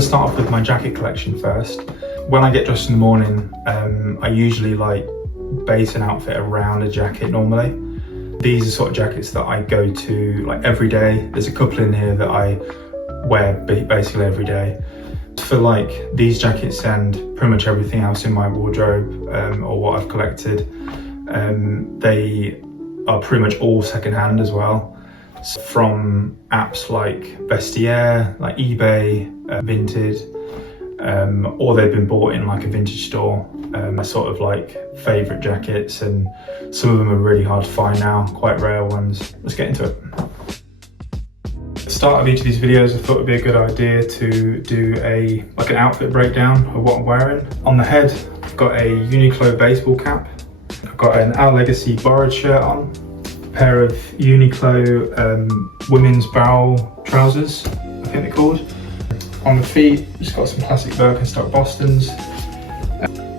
to start off with my jacket collection first. When I get dressed in the morning, I usually like base an outfit around a jacket normally. These are sort of jackets that I go to like every day. There's a couple in here that I wear basically every day. For like these jackets and pretty much everything else in my wardrobe or what I've collected, they are pretty much all secondhand as well. So from apps like Vestiaire, like eBay, Vinted, or they've been bought in like a vintage store. They're sort of like favourite jackets, and some of them are really hard to find now, quite rare ones. Let's get into it. At the start of each of these videos, I thought it would be a good idea to do an outfit breakdown of what I'm wearing. On the head, I've got a Uniqlo baseball cap. I've got an Our Legacy borrowed shirt on, a pair of Uniqlo women's barrel trousers, I think they're called. On the feet, just got some classic Birkenstock Bostons.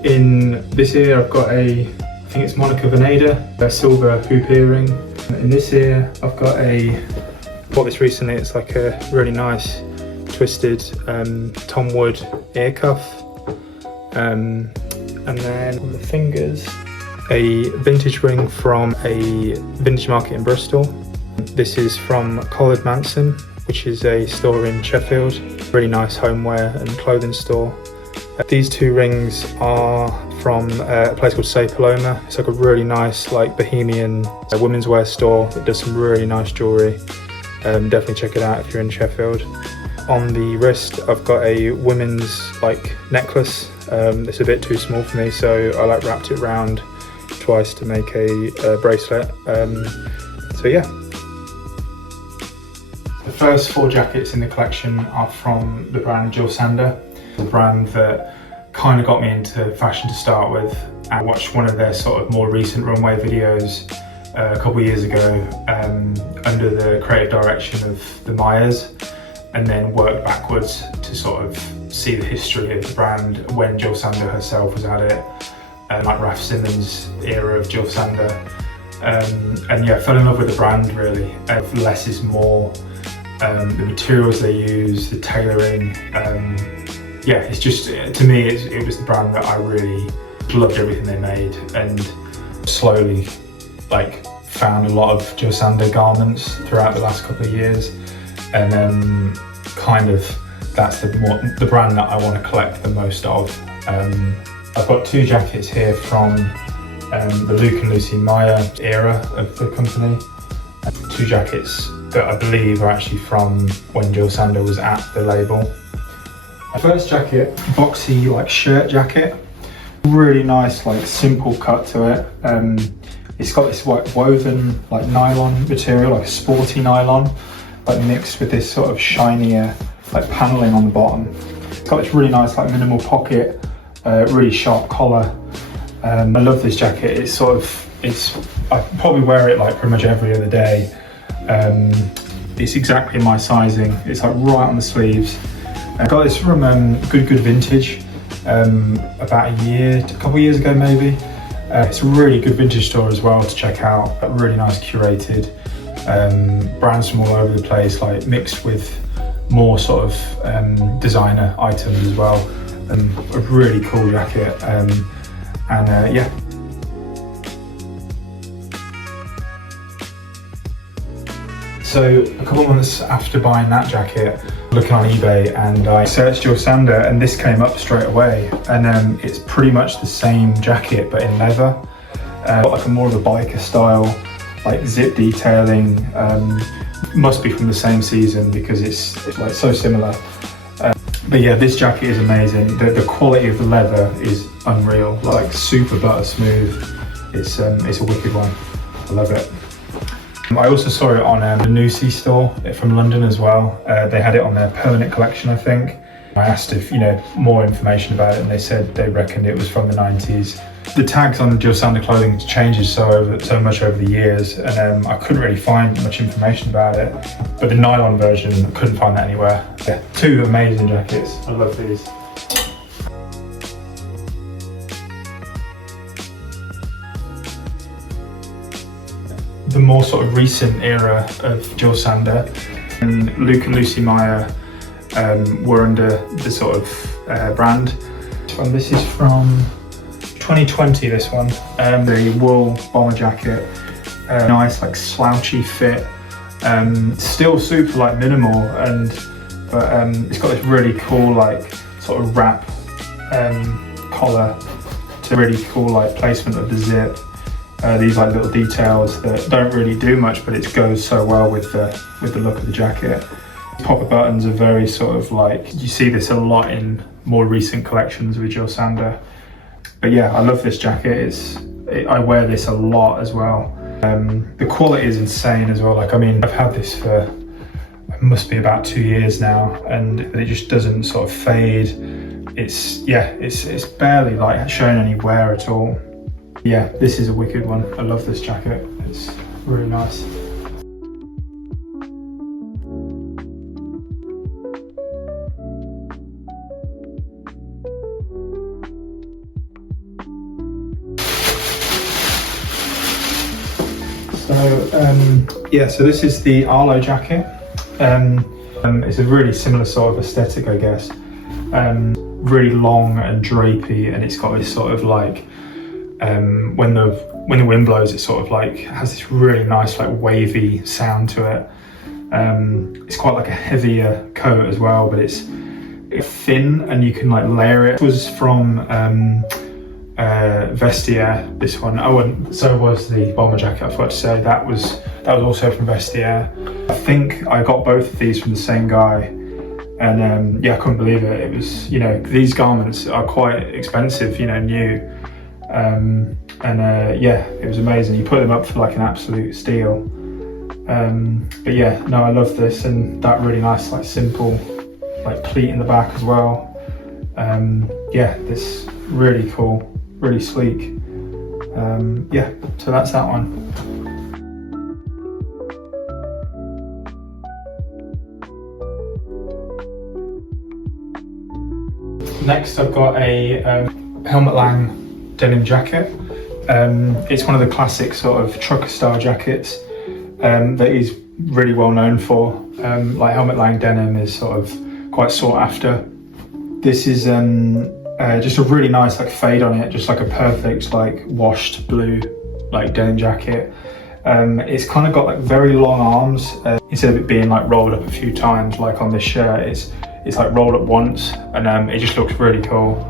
In this ear, I've got I think it's Monica Veneda, a silver hoop earring. In this ear, I've got bought this recently, it's like a really nice twisted Tom Wood ear cuff. And then on the fingers, a vintage ring from a vintage market in Bristol. This is from Collard Manson, which is a store in Sheffield. Really nice homeware and clothing store. These two rings are from a place called Say Paloma. It's like a really nice, like bohemian women's wear store that does some really nice jewellery. Definitely check it out if you're in Sheffield. On the wrist, I've got a women's like necklace. It's a bit too small for me, so I like wrapped it round twice to make a bracelet. So yeah. The first 4 jackets in the collection are from the brand Jil Sander, the brand that kind of got me into fashion to start with. I watched one of their sort of more recent runway videos a couple of years ago under the creative direction of the Myers, and then worked backwards to sort of see the history of the brand when Jil Sander herself was at it, like Raf Simons' era of Jil Sander. And yeah, fell in love with the brand really. Less is more. The materials they use, the tailoring, yeah, it's just, to me, it was the brand that I really loved everything they made, and slowly like found a lot of Jil Sander garments throughout the last couple of years, and kind of that's the brand that I want to collect the most of. I've got 2 jackets here from the Luke and Lucy Meyer era of the company. 2 jackets that I believe are actually from when Jil Sander was at the label. My first jacket, boxy like shirt jacket, really nice like simple cut to it. It's got this like woven like nylon material, like sporty nylon, like mixed with this sort of shinier like paneling on the bottom. It's got this really nice like minimal pocket, really sharp collar. I love this jacket. I probably wear it like pretty much every other day. It's exactly my sizing. It's like right on the sleeves. I got this from Good Vintage about a couple of years ago maybe. It's a really good vintage store as well to check out. Really nice curated, brands from all over the place, like mixed with more sort of designer items as well. A really cool jacket, yeah. So a couple of months after buying that jacket, looking on eBay, and I searched Jil Sander, and this came up straight away. And it's pretty much the same jacket but in leather, like a more of a biker style, like zip detailing. Must be from the same season because it's like so similar. But yeah, this jacket is amazing. The quality of the leather is unreal, like super butter smooth. It's a wicked one. I love it. I also saw it on the Nusi store from London as well. They had it on their permanent collection, I think. I asked if more information about it, and they said they reckoned it was from the 90s. The tags on Jil Sander clothing changes so much over the years, and I couldn't really find much information about it. But the nylon version, I couldn't find that anywhere. Yeah, 2 amazing jackets. I love these. The more sort of recent era of Jil Sander, and Luke and Lucy Meyer were under the sort of brand. And this is from 2020, this one. The wool bomber jacket, nice like slouchy fit, still super like minimal, but it's got this really cool like sort of wrap collar, to really cool like placement of the zip. These like little details that don't really do much, but it goes so well with the look of the jacket. Popper buttons are very sort of like, you see this a lot in more recent collections with Jil Sander. But yeah, I love this jacket. I wear this a lot as well. The quality is insane as well. Like, I mean, I've had this for, it must be about 2 years now, and it just doesn't sort of fade. It's barely like showing any wear at all. Yeah, this is a wicked one. I love this jacket. It's really nice. So this is the Arlo jacket. It's a really similar sort of aesthetic, I guess. Really long and drapey, and it's got this sort of like, when the wind blows, it sort of like has this really nice like wavy sound to it. It's quite like a heavier coat as well, but it's thin and you can like layer it. It was from Vestiaire, this one. Oh, and so was the bomber jacket, I forgot to say. That was also from Vestiaire. I think I got both of these from the same guy, and yeah, I couldn't believe it. It was, you know, these garments are quite expensive, you know, new. Yeah, it was amazing. You put them up for like an absolute steal. But yeah, no, I love this, and that really nice like simple like pleat in the back as well. Yeah, this really cool, really sleek. Yeah, so that's that one. Next I've got a Helmut Lang denim jacket. It's one of the classic sort of trucker style jackets that he's really well known for. Like Helmut Lang denim is sort of quite sought after. This is just a really nice like fade on it, just like a perfect like washed blue like denim jacket. It's kind of got like very long arms, instead of it being like rolled up a few times like on this shirt. It's like rolled up once, and it just looks really cool.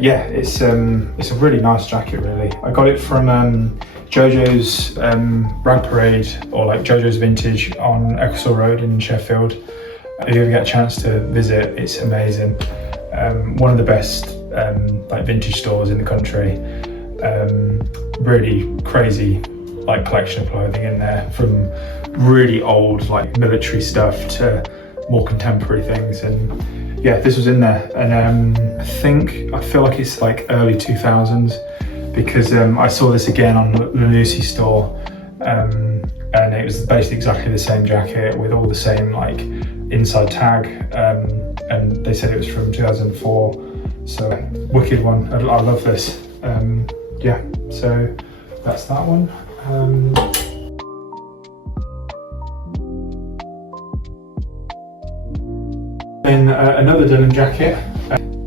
Yeah, it's a really nice jacket really. I got it from Jojo's Rag Parade, or like Jojo's Vintage on Ecclesall Road in Sheffield. If you ever get a chance to visit, it's amazing. One of the best like vintage stores in the country. Really crazy like collection of clothing in there, from really old like military stuff to more contemporary things. And yeah, this was in there, and I feel like it's like early 2000s, because I saw this again on the Lucy store, and it was basically exactly the same jacket with all the same like inside tag, and they said it was from 2004. So wicked one. I love this. Yeah, so that's that one. Then another denim jacket.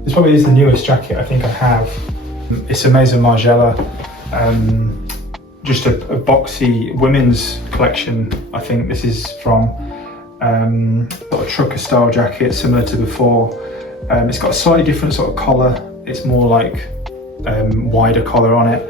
This probably is the newest jacket I think I have. It's a Maison Margiela, just a boxy women's collection. I think this is from got a trucker style jacket similar to before. It's got a slightly different sort of collar. It's more like wider collar on it.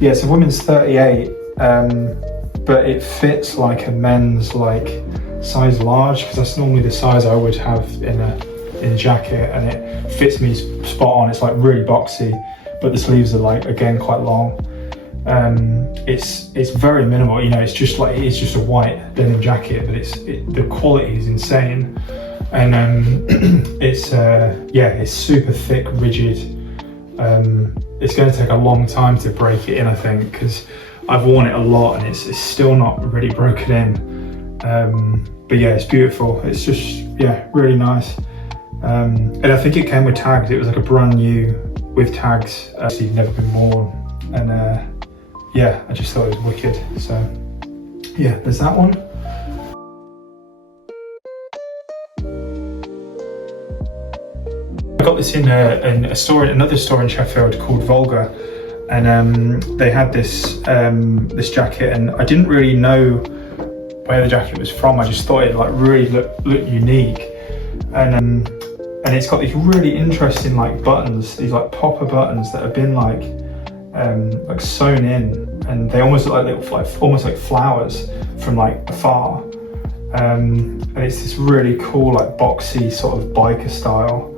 Yeah, it's a women's 38, but it fits like a men's like size large, because that's normally the size I would have in a jacket, and it fits me spot on. It's like really boxy, but the sleeves are like again quite long. It's very minimal, you know. It's just a white denim jacket, but the quality is insane, and it's super thick, rigid. It's going to take a long time to break it in, I think, because I've worn it a lot and it's still not really broken in. But yeah, it's beautiful. It's just, yeah, really nice. And I think it came with tags. It was like a brand new with tags. Actually never been worn. And yeah, I just thought it was wicked. So yeah, there's that one. got this in a store, another store in Sheffield called Volga, and they had this this jacket, and I didn't really know where the jacket was from. I just thought it like really looked unique, and it's got these really interesting like buttons, these like popper buttons that have been like sewn in, and they almost look like little, almost like flowers from like afar. And it's this really cool, like boxy sort of biker style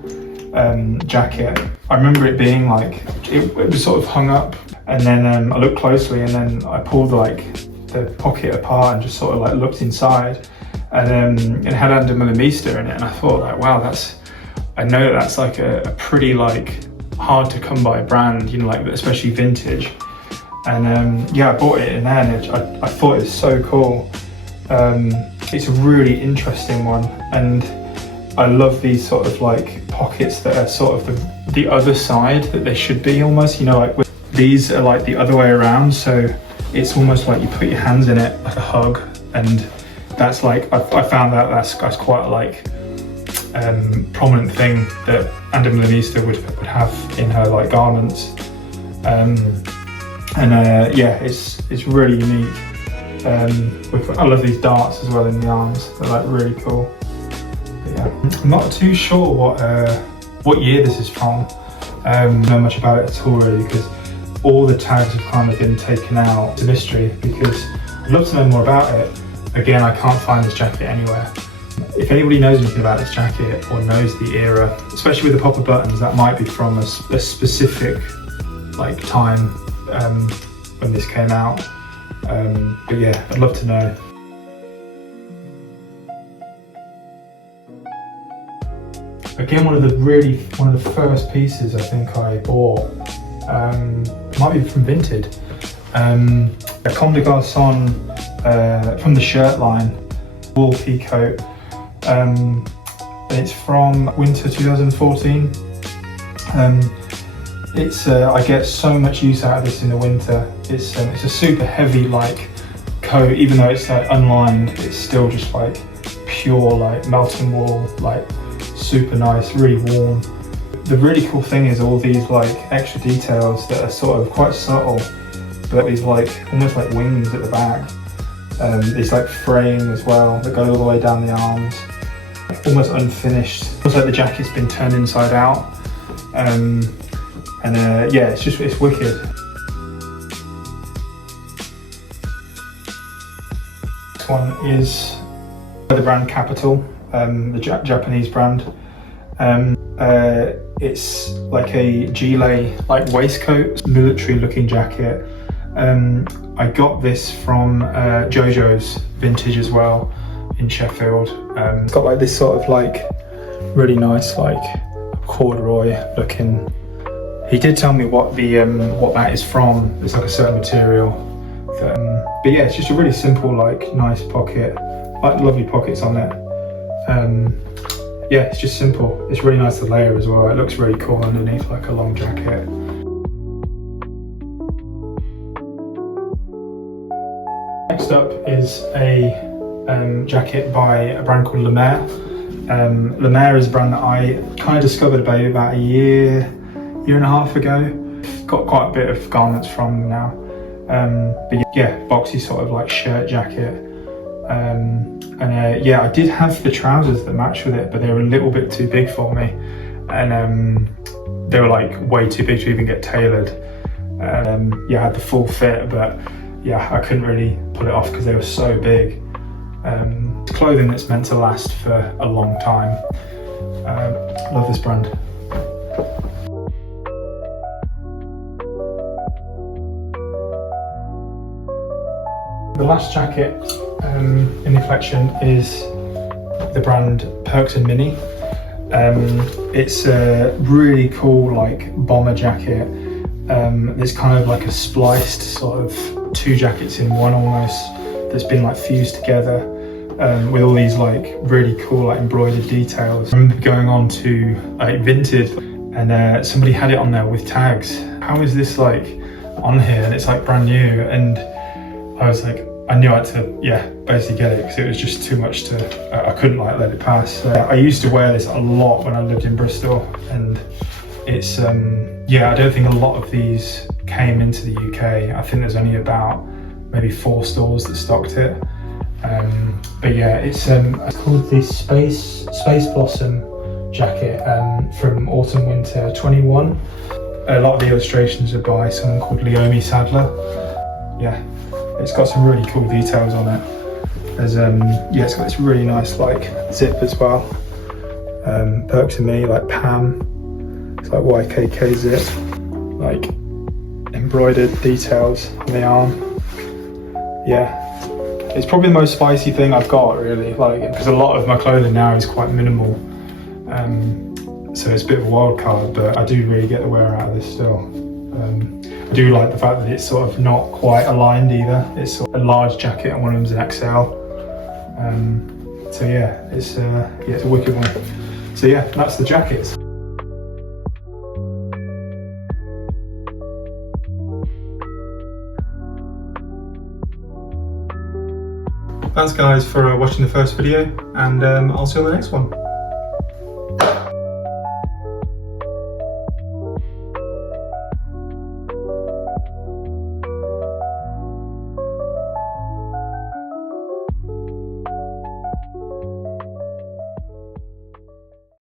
jacket. I remember it being like, it was sort of hung up, and then I looked closely, and then I pulled like the pocket apart and just sort of like looked inside, and it had Demeulemeester in it, and I thought like, wow, I know that's like a pretty like hard to come by brand, you know, like especially vintage. And yeah, I bought it in there, and I thought it was so cool. It's a really interesting one, and I love these sort of like pockets that are sort of the other side that they should be almost, you know, like these are like the other way around, so it's almost like you put your hands in it like a hug, and that's like, I found out that's quite like prominent thing that Demeulemeester would have in her like garments, yeah, it's really unique. I love these darts as well in the arms, they're like really cool. But yeah, I'm not too sure what year this is from. Know much about it at all really, because all the tags have kind of been taken out. It's a mystery, because I'd love to know more about it. Again, I can't find this jacket anywhere. If anybody knows anything about this jacket or knows the era, especially with the popper buttons, that might be from a specific like time when this came out. But yeah, I'd love to know. Again, one of the first pieces I think I bought might be from Vinted. A Comme Des Garçon from the shirt line, wool pea coat. It's from winter 2014. I get so much use out of this in the winter. It's a super heavy like coat, even though it's like unlined, it's still just like pure like melting wool, like super nice, really warm. The really cool thing is all these like extra details that are sort of quite subtle, but these like almost like wings at the back. These like frame as well that go all the way down the arms, almost unfinished. Almost like the jacket's been turned inside out. Yeah, it's wicked. This one is the brand Kapital, the Japanese brand. It's like a gilet like waistcoat, military looking jacket. I got this from Jojo's Vintage as well in Sheffield. It's got like this sort of like really nice like corduroy looking. He did tell me what that is from. It's like a certain material. But yeah, it's just a really simple like nice pocket, like lovely pockets on it. Yeah, it's just simple. It's really nice to layer as well. It looks really cool underneath like a long jacket. Next up is a jacket by a brand called Lemaire. Lemaire is a brand that I kind of discovered about a year and a half ago. Got quite a bit of garments from them now. But yeah, boxy sort of like shirt jacket. Yeah, I did have the trousers that matched with it, but they were a little bit too big for me. And they were like way too big to even get tailored. Yeah, I had the full fit, but yeah, I couldn't really pull it off because they were so big. It's clothing that's meant to last for a long time. Love this brand. The last jacket in the collection is the brand Perks and Mini. It's a really cool like bomber jacket. It's kind of like a spliced sort of two jackets in one almost, that's been like fused together with all these like really cool like embroidered details. I remember going on to like Vinted and somebody had it on there with tags. How is this like on here and it's like brand new? And I was like, I knew I had to, yeah, basically get it because it was just too much to, I couldn't like let it pass. So I used to wear this a lot when I lived in Bristol, and it's, yeah, I don't think a lot of these came into the UK. I think there's only about maybe 4 stores that stocked it. But yeah, it's called the Space Blossom jacket from Autumn Winter 21. A lot of the illustrations are by someone called Leomi Sadler. Yeah, it's got some really cool details on it. There's yeah, it's got this really nice like zip as well. Perks and Mini, like PAM. It's like YKK zip, like embroidered details on the arm. Yeah. It's probably the most spicy thing I've got, really, like, because a lot of my clothing now is quite minimal, so it's a bit of a wild card, but I do really get the wear out of this still. I do like the fact that it's sort of not quite aligned either. It's sort of a large jacket and one of them's an XL. So yeah, it's a wicked one. So yeah, that's the jackets. Thanks guys for watching the first video, and I'll see you on the next one.